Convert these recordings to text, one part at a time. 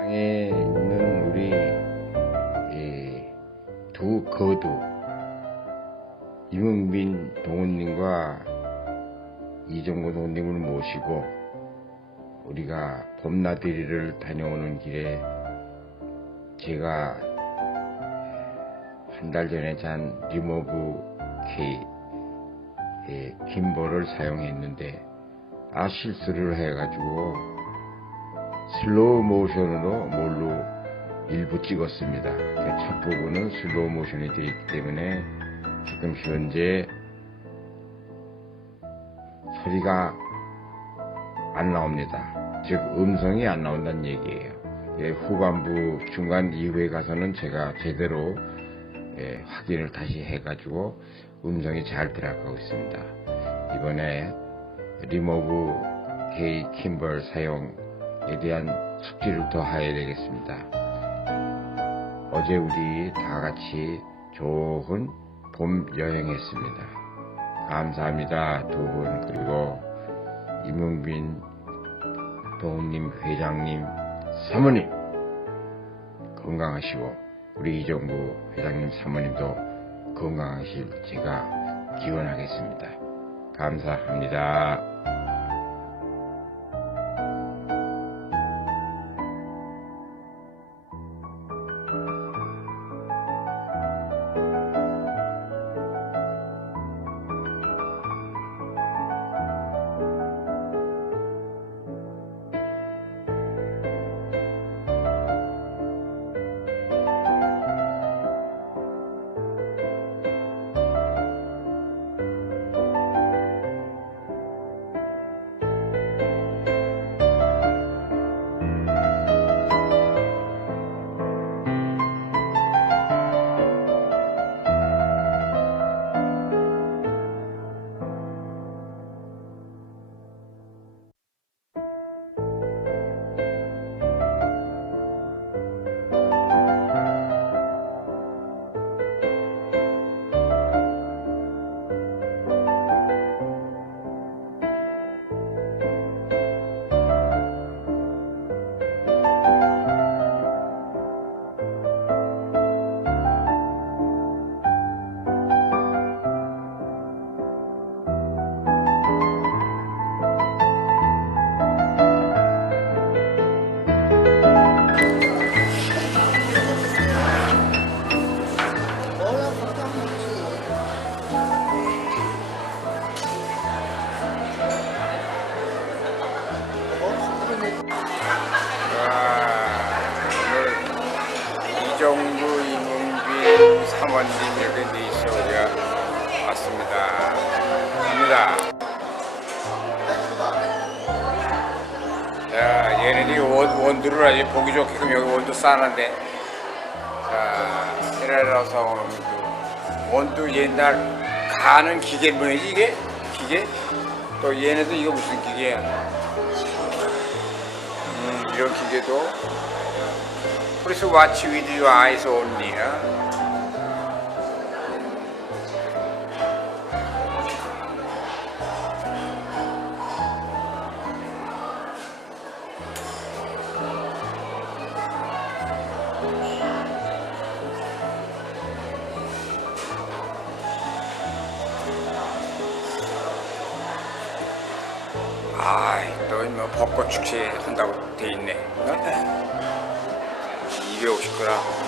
땅에 있는 우리 이두 거두 이문빈 동훈님과 이정구 동훈님을 모시고 우리가 봄나들이를 다녀오는 길에 제가 한 달 전에 잔 리모브 예, 김볼을 사용했는데 아 실수를 해가지고 슬로우 모션으로 몰로 일부 찍었습니다. 그첫 부분은 슬로우 모션이 되어 있기 때문에 지금 현재 소리가 안 나옵니다. 즉 음성이 안 나온다는 얘기예요. 예, 후반부 중간 이후에 가서는 제가 제대로 예, 확인을 다시 해가지고 음성이 잘 들어가고 있습니다. 이번에 리모브 K 킴벌 사용 에 대한 숙지를 더 해야 되겠습니다. 어제 우리 다 같이 좋은 봄 여행했습니다. 감사합니다. 두 분 그리고 이문빈 동님 회장님 사모님 건강하시고 우리 이정부 회장님 사모님도 건강하실 제가 기원하겠습니다. 감사합니다. 원, 아주 보기 좋게 그럼 여기 원두 싸는데 자, 세라라서 원두 원두 옛날 가는 기계 뭐지 이게? 기계? 또 얘네도 이거 무슨 기계야? 음, 이런 기계도 Please watch with your eyes only. 축제 한다고 돼 있네. 어? 250g.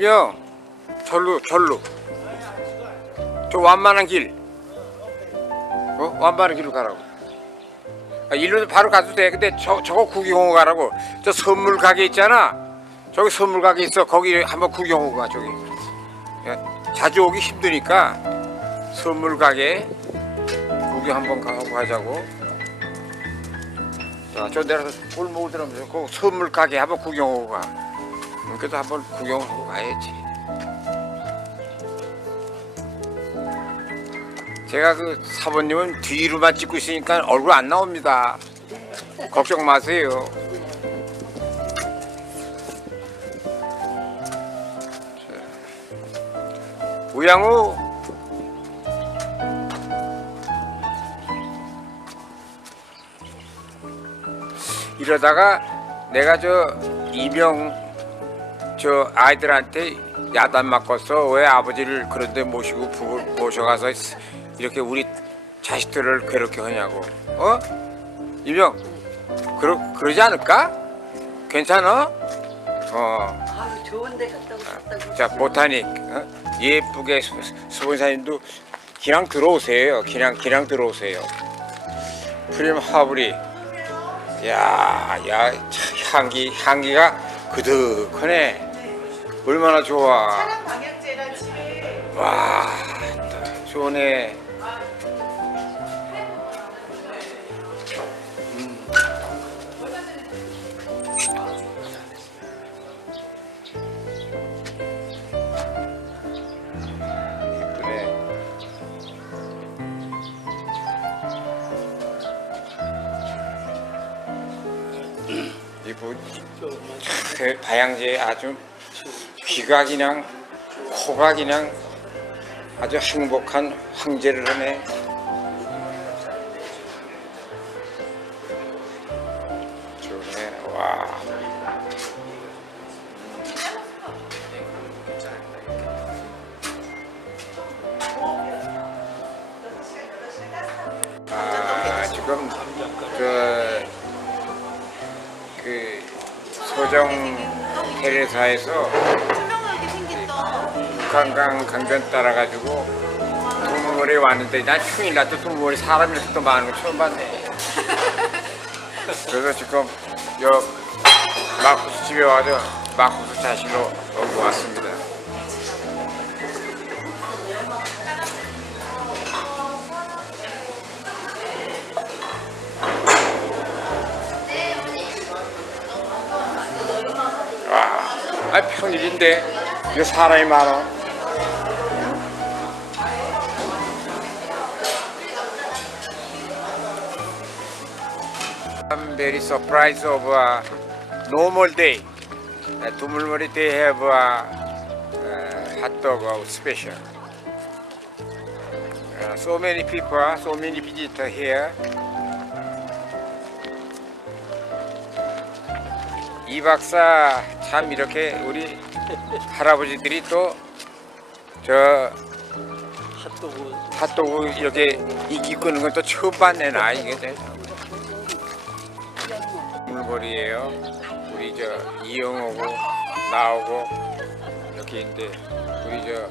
이명 절로 절로 저 완만한 길. 어? 완만한 길로 가라고. 아, 일로 바로 가도 돼. 근데 저, 저거 구경하고 가라고. 저 선물 가게 있잖아. 저기 선물 가게 있어. 거기 한번 구경하고 가 저기. 야, 자주 오기 힘드니까 선물 가게 구경 한번 가고 가자고. 자 어, 저 내려서 골목을 들어오면서 그 선물 가게 한번 구경하고 가. 음, 그래도 한번 구경하고 가야지. 제가 그 사모님은 뒤로만 찍고 있으니까 얼굴 안 나옵니다. 걱정 마세요. 자, 우양우 이러다가 내가 저 이명 저 아이들한테 야단 맞고서 왜 아버지를 그런데 모시고 부, 모셔가서 이렇게 우리 자식들을 그렇게 하냐고. 어? 이명 그러 그러지 않을까? 괜찮아? 어. 아유 좋은데 갔다 오셨다고. 자 보타닉 어? 예쁘게 수- 수본사님도 그냥 들어오세요. 그냥 그냥 들어오세요. 프림 하브리 야야 향기 향기가 그득하네 얼마나 좋아. 차량 방향제랑 집에 와 좋네. 이쁘네 이부 그 바양제 아주 귀가 그냥 코가 그냥 아주 행복한 황제를 하네. 좋네. 와. 아 지금 그 그 소정 테레사에서. 북한강 강변 따라가지고 동물원에 왔는데 난 큰일 났다 동물원에 사람이 이렇게 또 많은 거 처음 봤네 그래서 지금 여 마쿠스 집에 와서 마쿠스 자실로 여기 왔습니다 와, 아 평일인데 이거 사람이 많아. Very surprised of a normal day. Uh, 두물머리 they have a uh, hot dog uh, special. Uh, so many people, so many visitors here. 이 박사 참 이렇게 우리 할아버지들이 또저 핫도그 핫도그 이렇게 이끼 끄는 건 또 처음 봤네 나 이게 물벌이에요. 우리 저 이영호고 나오고 이렇게 있는데 우리 저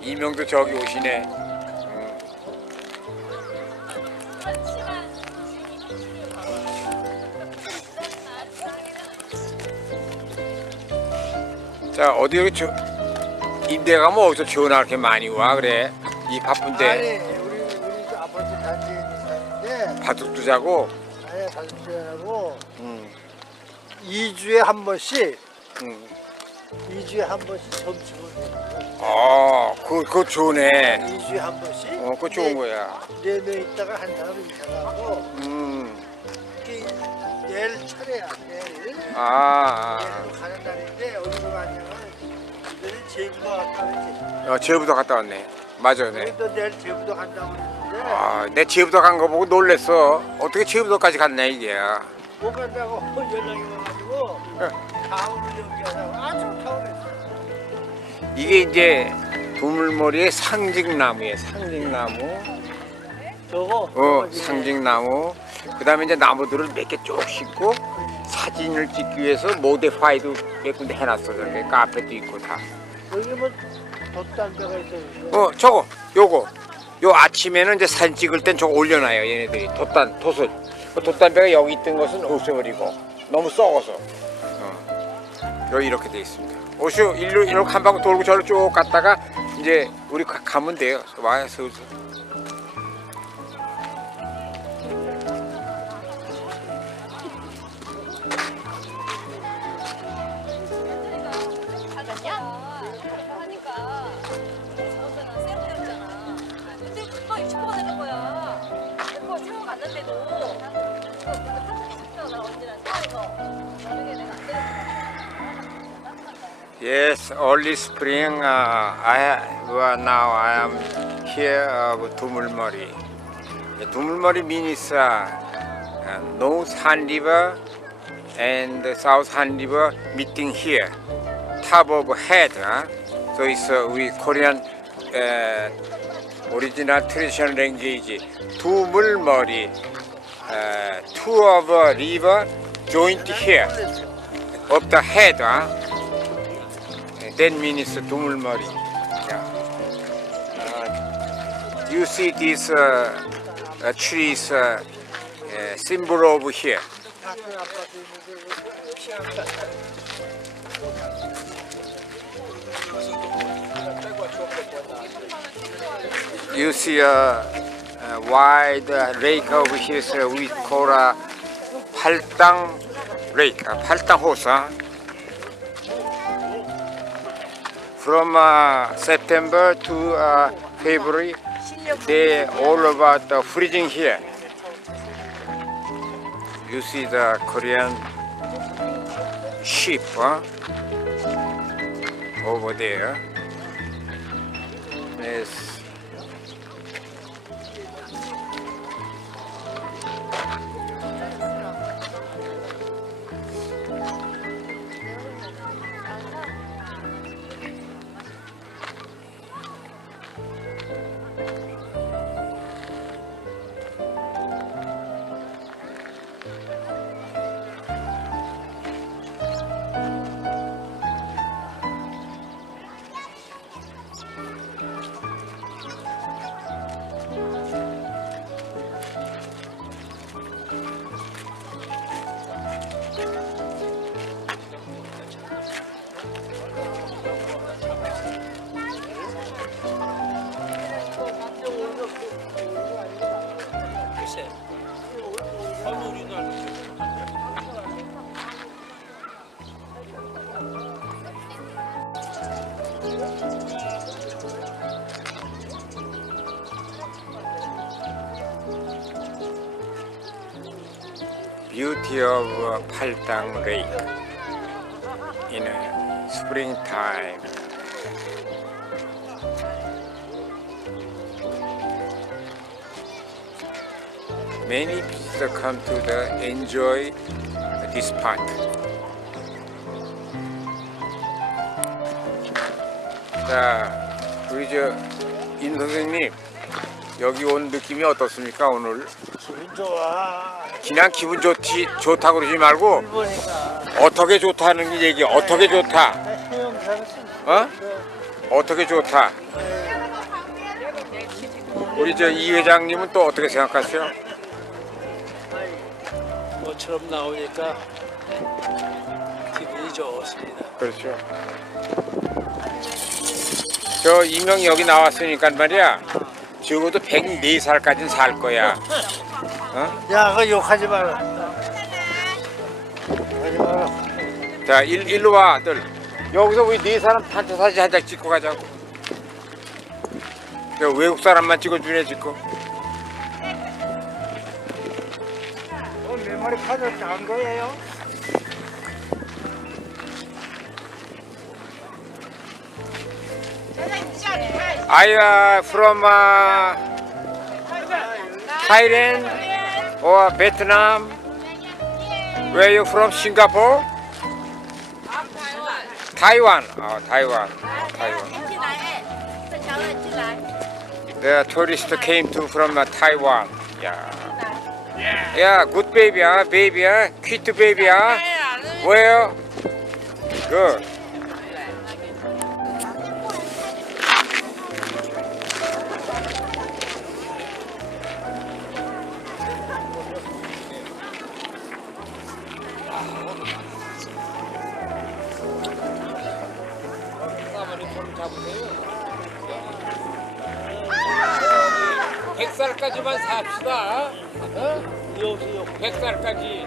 이명도 저기 오시네. 음. 자 어디 여기 저 임대 가면 어디서 전화 이렇게 많이 와 그래? 이 바쁜데. 아니 우리 우리 그 아파트 단지에 사는데. 바둑 두자고 2주에 한 번씩 음. 2주에 한 번씩 먹고 아, 그거, 그거 좋네. 2주에 한 번씩 어, 그거 좋은 거야. 네 명 있다가 한 사람은 이사가고 음, 이게 내일 차례야 내일 아, 내일로 가는 날인데 어디로 가냐면 내일 제주도 갔다 오지 아. 어, 제부도 갔다 왔네. 맞아, 네. 우리도 내일 제주도 간다고 그랬는데 아, 내 제부도 간 거 보고 놀랬어. 어떻게 제부도까지 갔냐, 이게. 못 간다고 연락이 와 이게 이제 두물머리의 상징나무예요, 상징나무. 저거 어, 상징나무. 그 다음에 이제 나무들을 몇 개 쭉 심고 사진을 찍기 위해서 모데파이도 몇 군데 해놨어. 저렇게 카페도 있고 다. 여기 뭐 돛담배가 있어요. 어 저거 요거 요 아침에는 이제 사진 찍을 땐 저거 올려놔요 얘네들이 돛단 돛을 그 돛단배가 여기 있던 것은 없애버리고 너무 썩어서 어. 여기 이렇게 돼 있습니다. 오쇼 일로 이렇게 한 바퀴 돌고 저로 쭉 갔다가 이제 우리 가, 가면 돼요. 와요 Yes, early spring. Uh, I well, now I am here of Tumulmori. The Tumulmori means uh, uh, North Han River and South Han River meeting here, top of head. Huh? So it's uh, we Korean uh, original traditional language. Tumulmori. Uh, two of a river joined here of the head. Huh? That means 두물머리. Yeah. Uh, you see these uh, uh, trees uh, uh, symbol over here. You see a, a wide uh, lake over here, so we call a 팔당 lake, uh, 팔당 From uh, September to uh, February, they all about uh, freezing here. You see the Korean sheep huh? over there. Beauty of uh, Paltang Lake in uh, springtime. Many people come to the enjoy this park. 자, 우리 저임 선생님 여기 온 느낌이 어떻습니까 오늘? 기분 좋아. 그냥 기분 좋지 좋다고 그러지 말고 어떻게 좋다는 게 얘기 어떻게 좋다. 어 어떻게 좋다 우리 저 이 회장님은 또 어떻게 생각하세요 뭐처럼 나오니까 기분이 좋습니다. 그렇죠 저 이명 여기 나왔으니까 말이야 적어도 104살까지는 살 거야 야, 그 욕하지 마라. 욕하지 마라. 자 일, 일로 와 아들 여기서 우리 네 사람 단체 사진 한 장 찍고 가자고 저 외국 사람만 찍어주네 찍고 어, 몇 마리 작은 거예요? I uh, from uh, Thailand or Vietnam. Where you from? Singapore? Taiwan. Oh, Taiwan. Oh, Taiwan. The tourist came to from uh, Taiwan. Yeah. Yeah, good baby, huh? baby, huh? cute baby. Huh? Well, good. 백살까지만 삽시다. 여기, 여기. 백살까지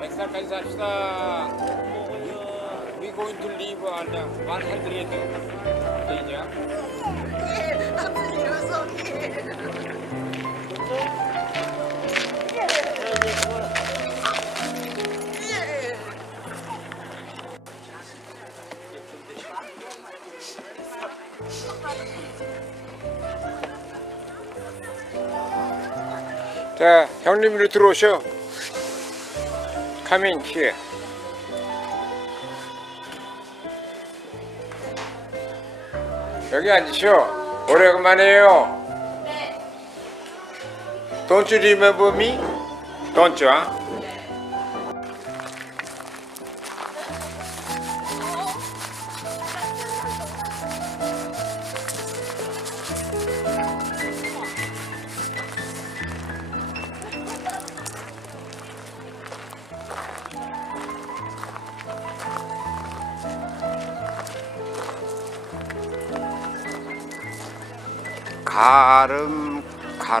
백살까지 삽시다. We going to live on uh, 100 days. 자, 형님들 들어오셔. Come 여기 앉으셔. 오래간만이에요. Don't you remember me? Don't you? huh?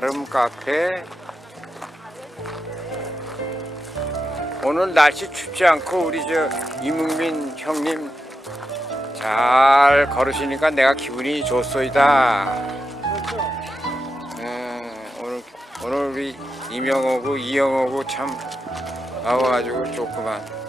가름 카페 오늘 날씨 춥지 않고 우리 저 이문민 형님 잘 걸으시니까 내가 기분이 좋소이다. 음, 오늘 오늘 우리 이명호고 이영호고 참 나와가지고 좋구만.